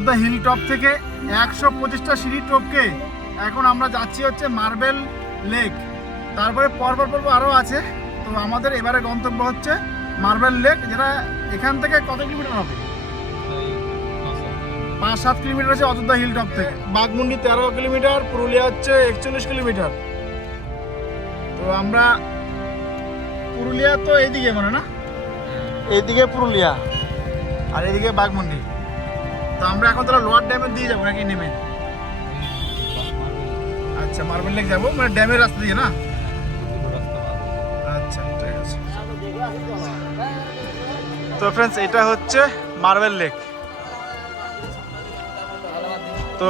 Ayodhya hill top থেকে একশো পঁচিশটা সিঁড়ি টপকে। এখন আমরা যাচ্ছি হচ্ছে মার্বেল লেক। তারপরে পরপর পর্ব আরও আছে। তো আমাদের এবারে গন্তব্য হচ্ছে মার্বেল লেক, যেটা এখান থেকে কত কিলোমিটার হবে? পাঁচ সাত কিলোমিটার আছে অযোধ্যা হিল টপ থেকে। বাঘমুন্ডি তেরো কিলোমিটার, পুরুলিয়া হচ্ছে একচল্লিশ কিলোমিটার। তো আমরা পুরুলিয়া তো এইদিকে মানে না? এইদিকে পুরুলিয়া, আর এইদিকে বাঘমুন্ডি। তো আমরা এখন তাহলে লোয়ার ড্যামে দিয়ে যাব নাকি নেমে? আচ্ছা মার্বেল লেক যাব? মানে ড্যামের রাস্তা দিয়ে না? আচ্ছা ঠিক আছে। তো ফ্রেন্ডস এটা হচ্ছে মার্বেল লেক। তো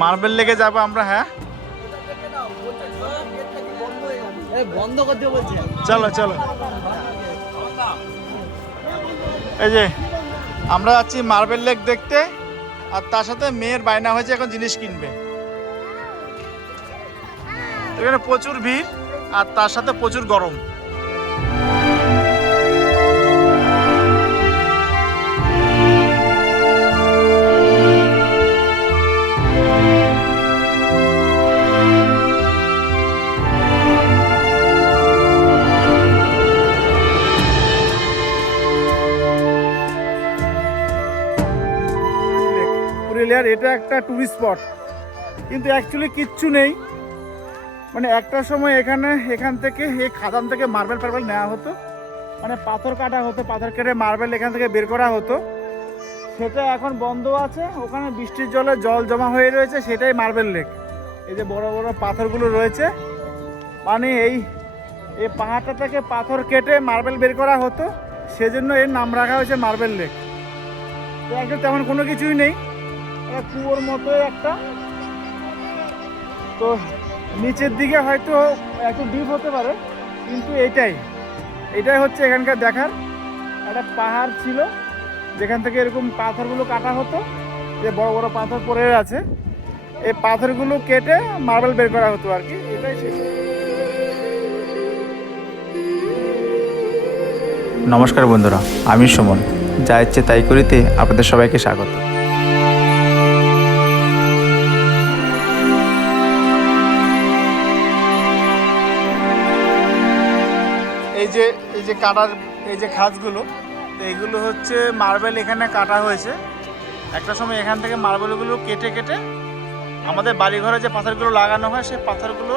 মার্বেল লেকে যাব আমরা হ্যাঁ? বন্ধ করতে বলছে। চলো চলো। এই যে আমরা যাচ্ছি মার্বেল লেক দেখতে, আর তার সাথে মেয়ের বায়না হয়েছে এখন জিনিস কিনবে। এখানে প্রচুর ভিড়, আর তার সাথে প্রচুর গরম। পুরুলিয়ার এটা একটা টুরিস্ট স্পট কিন্তু অ্যাকচুয়ালি কিচ্ছু নেই। মানে একটা সময় এখানে, এখান থেকে এই খাদান থেকে মার্বেল ফার্বেল নেওয়া হতো। মানে পাথর কাটা হতো, পাথর কেটে মার্বেল এখান থেকে বের করা হতো। সেটা এখন বন্ধ আছে। ওখানে বৃষ্টির জলে জল জমা হয়ে রয়েছে, সেটাই মার্বেল লেক এই যে বড় বড় পাথরগুলো রয়েছে। মানে এই এই পাহাড়টা থেকে পাথর কেটে মার্বেল বের করা হতো। সেজন্য এর নাম রাখা হয়েছে মার্বেল লেক তো একটা তেমন কোনো কিছুই নেই। কুয়োর মতো একটা। তো নিচের দিকে হয়তো একটু ডিপ হতে পারে, কিন্তু এটাই। এটাই হচ্ছে এখানকার দেখার। একটা পাহাড় ছিল, যেখান থেকে এরকম পাথরগুলো কাটা হতো, যে বড় বড় পাথর পড়ে আছে। এই পাথরগুলো কেটে মার্বেল বের করা হতো আর কি, এটাই নমস্কার বন্ধুরা, আমি সুমন। যা ইচ্ছে তাই করিতে আপনাদের সবাইকে স্বাগত। যে কাটার এই যে খাঁজগুলো, তো এইগুলো হচ্ছে মার্বেল এখানে কাটা হয়েছে। একটা সময় এখান থেকে মার্বেলগুলো কেটে কেটে আমাদের বাড়িঘরে যে পাথরগুলো লাগানো হয়, সেই পাথরগুলো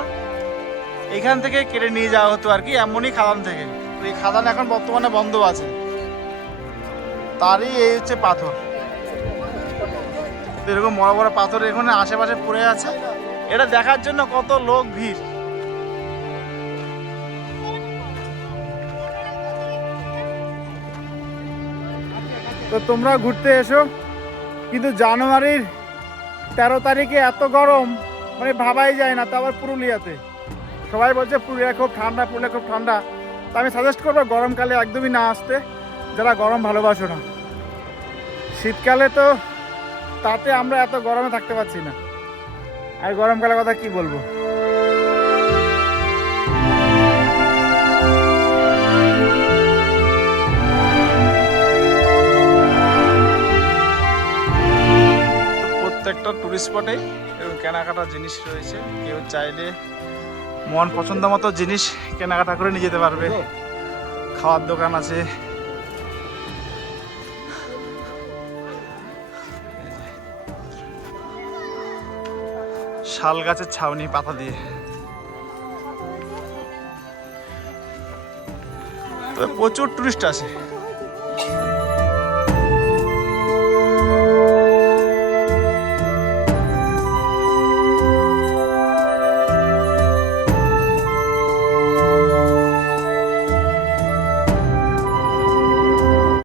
এখান থেকে কেটে নিয়ে যাওয়া হতো আর কি, এমনই খাদান থেকে। তো এই খাদান এখন বর্তমানে বন্ধ আছে। তারই এই হচ্ছে পাথর। এরকম বড় বড় পাথর এখানে আশেপাশে পড়ে আছে। এটা দেখার জন্য কত লোক ভিড়। তো তোমরা ঘুরতে এসো। কিন্তু জানুয়ারির তেরো তারিখে এত গরম মানে ভাবাই যায় না, তো আবার পুরুলিয়াতে। সবাই বলছে পুরুলিয়া খুব ঠান্ডা, পুরুলিয়া খুব ঠান্ডা। তো আমি সাজেস্ট করব গরমকালে একদমই না আসতে, যারা গরম ভালোবাসো না। শীতকালে তো তাতে আমরা এত গরমে থাকতে পারছি না। আর গরমকালের কথা কি বলব? টুরিস্ট স্পটে এরকম কেনাকাটার জিনিস রয়েছে। কেউ চাইলে মন পছন্দ মতো জিনিস কেনাকাটা করে নিয়ে যেতে পারবে। খাওয়ার দোকান আছে। শাল গাছের ছাউনি, পাতা দিয়ে। প্রচুর টুরিস্ট আসে।